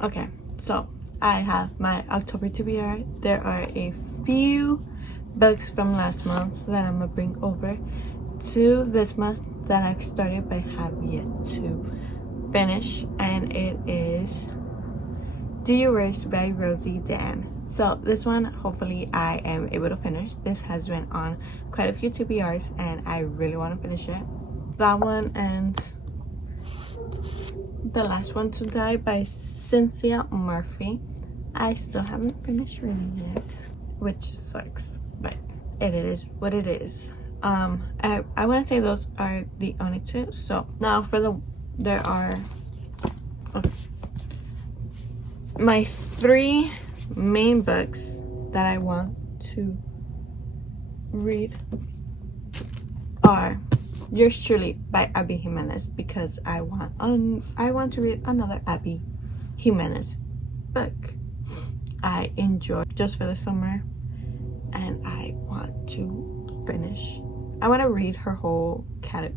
Okay, so I have my October TBR. There are a few books from last month that I'm gonna bring over to this month that I've started but have yet to finish, and it is Do You Wish by Rosie Dan. So this one, hopefully I am able to finish. This has been on quite a few TBRs and I really want to finish it. That one and The Last One to Die by Cynthia Murphy. I still haven't finished reading it, which sucks, but it is what it is. I want to say those are the only two. So now there are my three main books that I want to read are Yours Truly by Abby Jimenez, because I want to read another Abby Jimenez book. I enjoy Just for the Summer, and I want to finish. I want to read her whole catalog.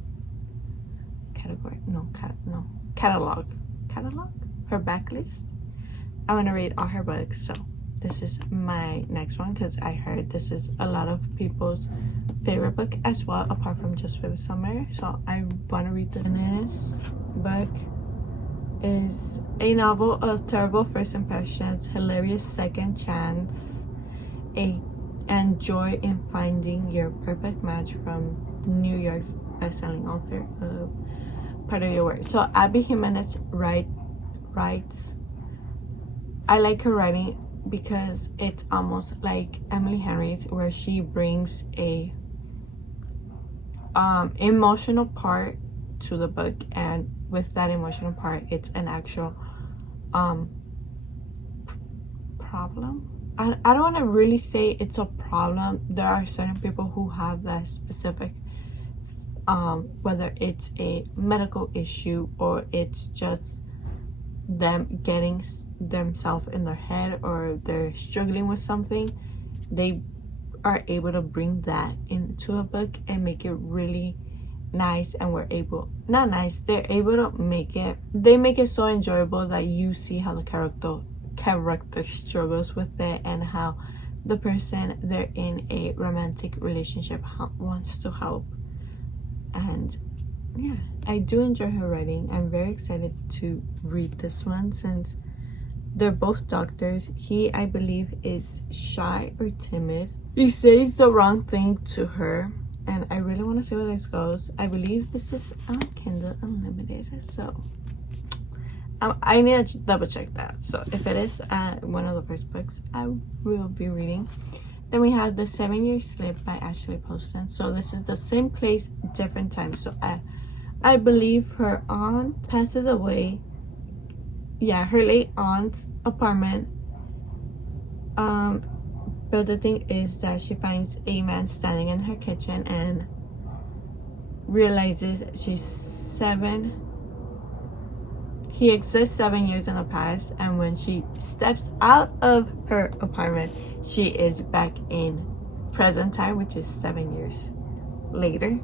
Her backlist. I want to read all her books, so this is my next one because I heard this is a lot of people's favorite book as well, apart from Just for the Summer. So I want to read this. This book is a novel of terrible first impressions, hilarious second chance, and joy in finding your perfect match, from New York's best-selling author of Part of Your Word. So Abby Jimenez writes. I like her writing because it's almost like Emily Henry's, where she brings a emotional part to the book, and with that emotional part it's an actual problem. I don't want to really say it's a problem. There are certain people who have that specific whether it's a medical issue or it's just them getting themselves in their head, or they're struggling with something, they are able to bring that into a book and make it really nice, and they're able to make it so enjoyable that you see how the character struggles with it, and how the person they're in a romantic relationship wants to help. And yeah, I do enjoy her writing. I'm very excited to read this one since they're both doctors. He, I believe, is shy or timid. He says the wrong thing to her, and I really want to see where this goes. I believe this is on Kindle Unlimited, so I need to double check that. So if it is one of the first books I will be reading. Then we have The 7-Year Slip by Ashley Poston. So this is the same place, different time. So I believe her aunt passes away. Yeah, her late aunt's apartment. But the thing is that she finds a man standing in her kitchen and realizes she's 7. He exists 7 years in the past, and when she steps out of her apartment, she is back in present time, which is 7 years later.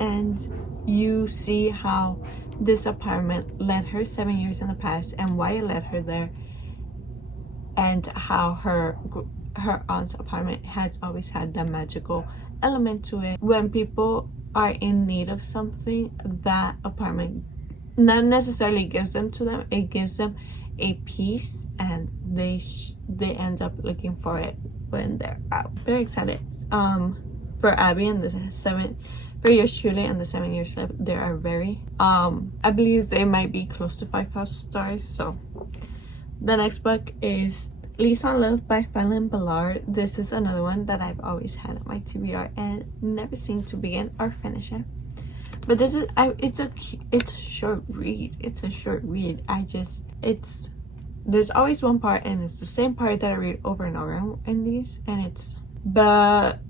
And you see how this apartment led her 7 years in the past, and why it led her there, and how her aunt's apartment has always had that magical element to it. When people are in need of something, that apartment not necessarily gives them to them, it gives them a piece, and they end up looking for it when they're out. Very excited for Abby and for Yours Truly and The 7-Year Slip. They are very I believe they might be close to 5 stars. So the next book is Lease on Love by Fallon Ballard. This is another one that I've always had at my TBR and never seemed to begin or finish it. But this is it's a short read. It's a short read. There's always one part, and it's the same part that I read over and over in these, and it's but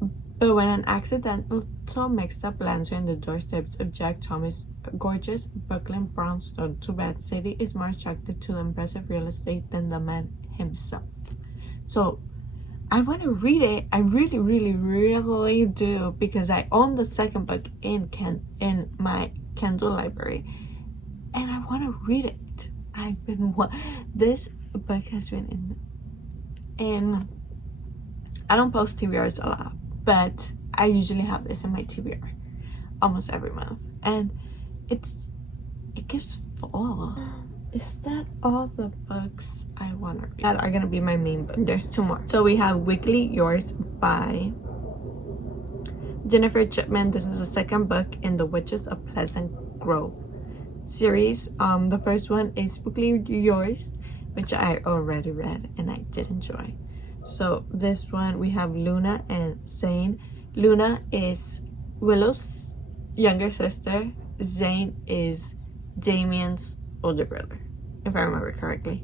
when an accidental mix-up lands her in the doorsteps of Jack Thomas' gorgeous Brooklyn brownstone, two-bed city is more attracted to the impressive real estate than the man himself. So I want to read it. I really, really, really do, because I own the second book in my Kindle library, and I want to read it. This book has been in I don't post TBRs a lot, but I usually have this in my TBR almost every month, and it gives full. Is that all the books I want to read that are gonna be my main book? There's 2 more. So we have Weekly Yours by Jennifer Chipman. This is the second book in the Witches of Pleasant Grove series. The first one is Weekly Yours, which I already read and I did enjoy. So this one we have Luna and Zane. Luna is Willow's younger sister. Zane is Damien's older brother, if I remember correctly.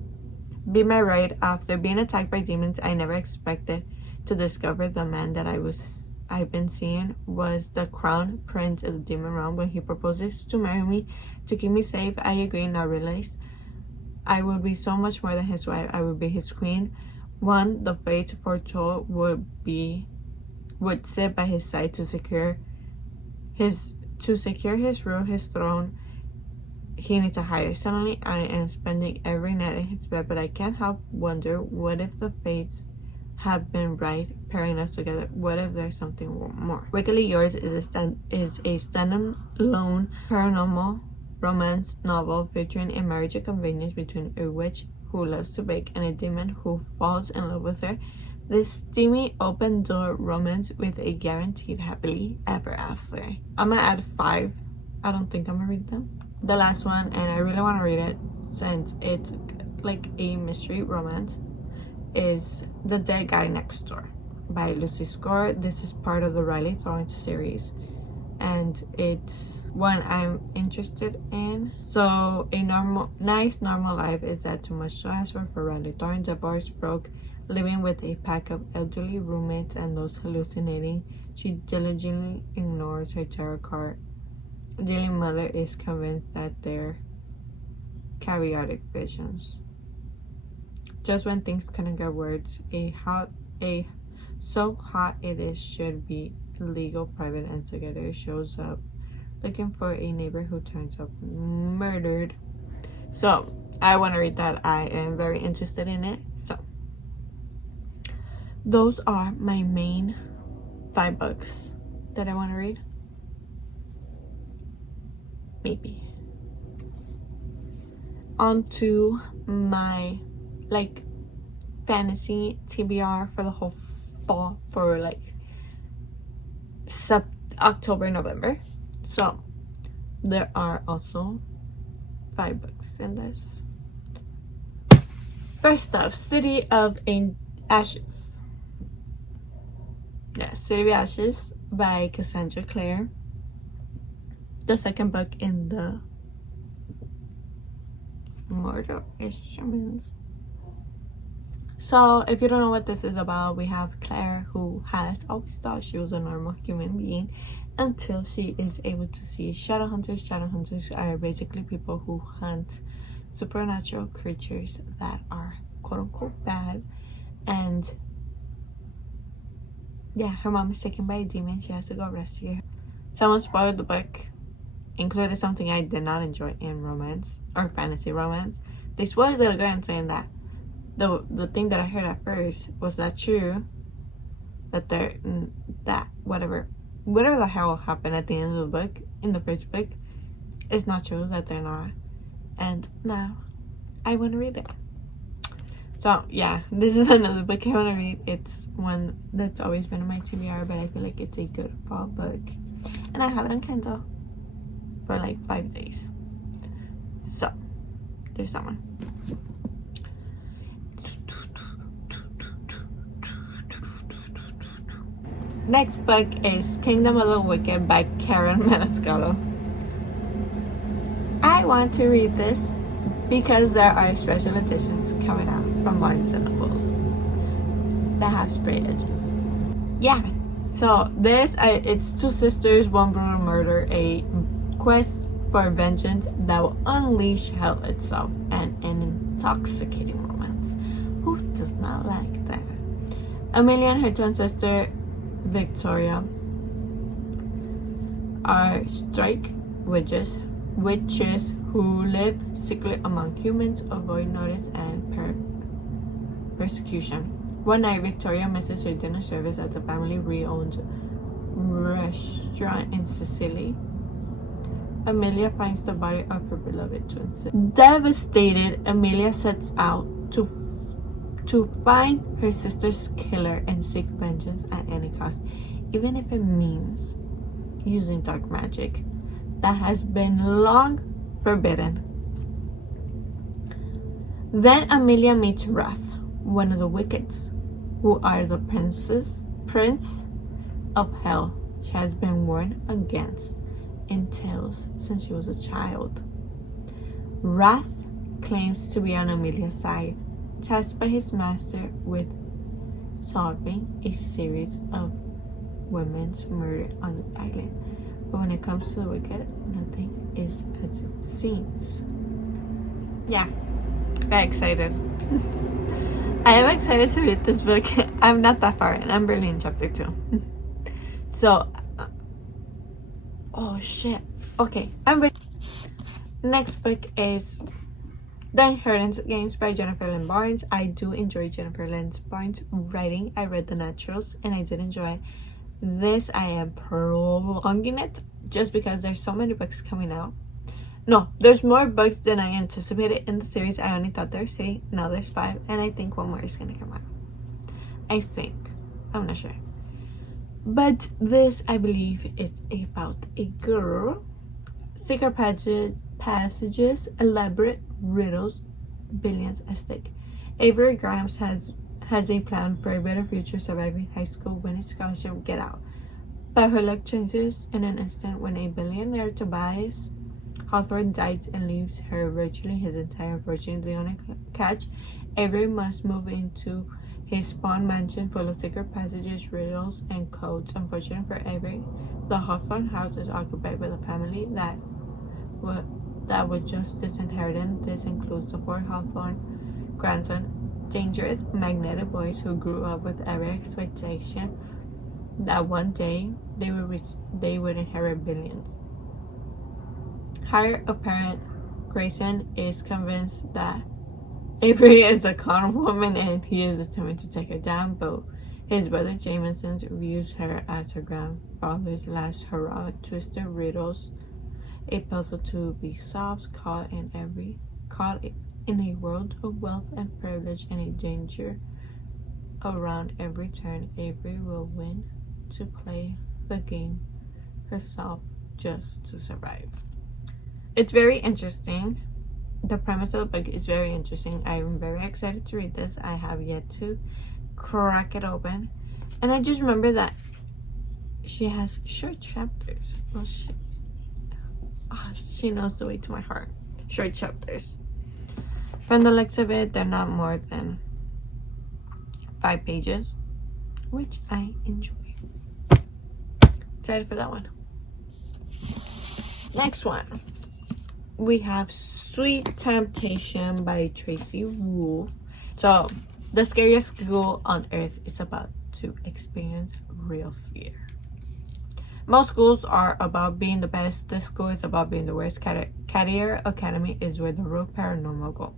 Be my right, after being attacked by demons, I never expected to discover the man that I've been seeing was the crown prince of the demon realm. When he proposes to marry me to keep me safe, I agree and I realize I will be so much more than his wife. I will be his queen. One the fate foretold would sit by his side to secure his rule, his throne. He needs a higher. Suddenly I am spending every night in his bed, but I can't help wonder, what if the fates have been right pairing us together? What if there's something more? Weekly Yours is a standalone paranormal romance novel featuring a marriage of convenience between a witch who loves to bake and a demon who falls in love with her. This steamy open door romance with a guaranteed happily ever after. I'm gonna add 5. I don't think I'm gonna read them. The last one, and I really want to read it since it's like a mystery romance, is The Dead Guy Next Door by Lucy Score. This is part of the Riley Thorne series, and it's one I'm interested in. So a nice normal life, is that too much to ask for Riley Thorne? Divorce, broke, living with a pack of elderly roommates and those hallucinating. She diligently ignores her tarot card. Dealing mother is convinced that they're chaotic visions. Just when things couldn't get worse, so hot it is should be illegal, private, and together shows up looking for a neighbor who turns up murdered. So I want to read that. I am very interested in it. So those are my main 5 books that I want to read. Maybe. On to my fantasy TBR for the whole fall, for October, November. So there are also 5 books in this. First off, City of Ashes. Yeah, City of Ashes by Cassandra Clare. The second book in the Murder Instruments. So if you don't know what this is about, we have Claire, who has always thought she was a normal human being until she is able to see shadow hunters. Shadow hunters are basically people who hunt supernatural creatures that are quote unquote bad. And yeah, her mom is taken by a demon. She has to go rescue her. Someone spoiled the book, included something I did not enjoy in romance or fantasy romance. They spoiled it again, saying that the thing that I heard at first was not true. That whatever the hell happened at the end of the book, in the first book, is not true. That they're not. And now I want to read it. So yeah, this is another book I want to read. It's one that's always been in my TBR, but I feel like it's a good fall book, and I have it on Kindle for 5 days. So there's that one. Next book is Kingdom of the Wicked by Karen Maniscalco. I want to read this because there are special editions coming out from Barnes & Nobles that have spray edges. Yeah, so this, it's 2 sisters, one brutal murder, a quest for vengeance that will unleash hell itself, and an intoxicating romance. Who does not like that? Amelia and her twin sister Victoria are strike witches who live secretly among humans, avoid notice and persecution. One night, Victoria misses her dinner service at the family re-owned restaurant in Sicily. Amelia finds the body of her beloved twin sister. Devastated, Amelia sets out to find her sister's killer and seek vengeance at any cost, even if it means using dark magic that has been long forbidden. Then Amelia meets Wrath, one of the Wickeds, who are the prince of hell she has been warned against in tales since she was a child. Wrath claims to be on Amelia's side, tasked by his master with solving a series of women's murder on the island. But when it comes to the Wicked, nothing is as it seems. Yeah, very excited. I am excited to read this book. I'm not that far in. I'm barely in chapter 2. So, oh shit. Okay, I'm ready. Next book is The Inheritance Games by Jennifer Lynn Barnes. I do enjoy Jennifer Lynn Barnes' writing. I read The Naturals and I did enjoy this. I am prolonging it just because there's so many books coming out. No, there's more books than I anticipated in the series. I only thought there's 3, now there's 5, and I think one more is gonna come out. I think. I'm not sure. But this, I believe, is about a girl. Secret passages, elaborate riddles, billions at stake. Avery Grimes has a plan for a better future, surviving high school, winning scholarship, get out. But her luck changes in an instant when a billionaire, Tobias Hawthorne, dies and leaves her virtually his entire fortune. The only catch, Avery must move into his spawn mansion full of secret passages, riddles, and codes. Unfortunately for Avery, the Hawthorne house is occupied by the family that would just disinherit. This includes the 4 Hawthorne grandson, dangerous, magnetic boys who grew up with every expectation that one day they would inherit billions. Higher apparent Grayson is convinced that Avery is a con woman and he is determined to take her down, but his brother Jameson views her as her grandfather's last hurrah. Twisted riddles, a puzzle to be solved, caught in a world of wealth and privilege and a danger around every turn. Avery will win to play the game herself just to survive. It's very interesting. The premise of the book is very interesting. I'm very excited to read this. I have yet to crack it open. And I just remember that she has short chapters. Well, she knows the way to my heart. Short chapters. From the looks of it, they're not more than 5 pages, which I enjoy. Excited for that one. Next one. We have Sweet Temptation by Tracy Wolff. So, the scariest school on earth is about to experience real fear. Most schools are about being the best. This school is about being the worst. Carrier Academy is where the real paranormal go.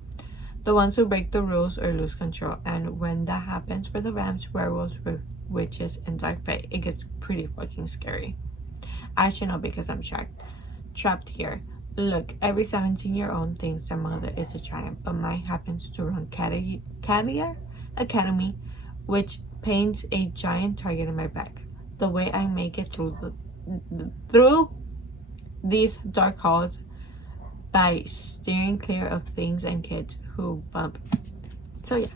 The ones who break the rules or lose control. And when that happens for the Rams, werewolves, witches, and dark fae, it gets pretty fucking scary. I should know because I'm trapped here. Look, every 17-year-old thinks their mother is a triumph, but mine happens to run Carrier Academy, which paints a giant target in my back. The way I make it through these dark halls by steering clear of things and kids who bump. So yeah.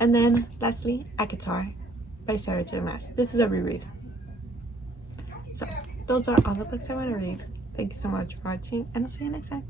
And then lastly, ACOTAR by Sarah J. Maas. This is a reread. So those are all the books I want to read. Thank you so much for watching, and I'll see you next time.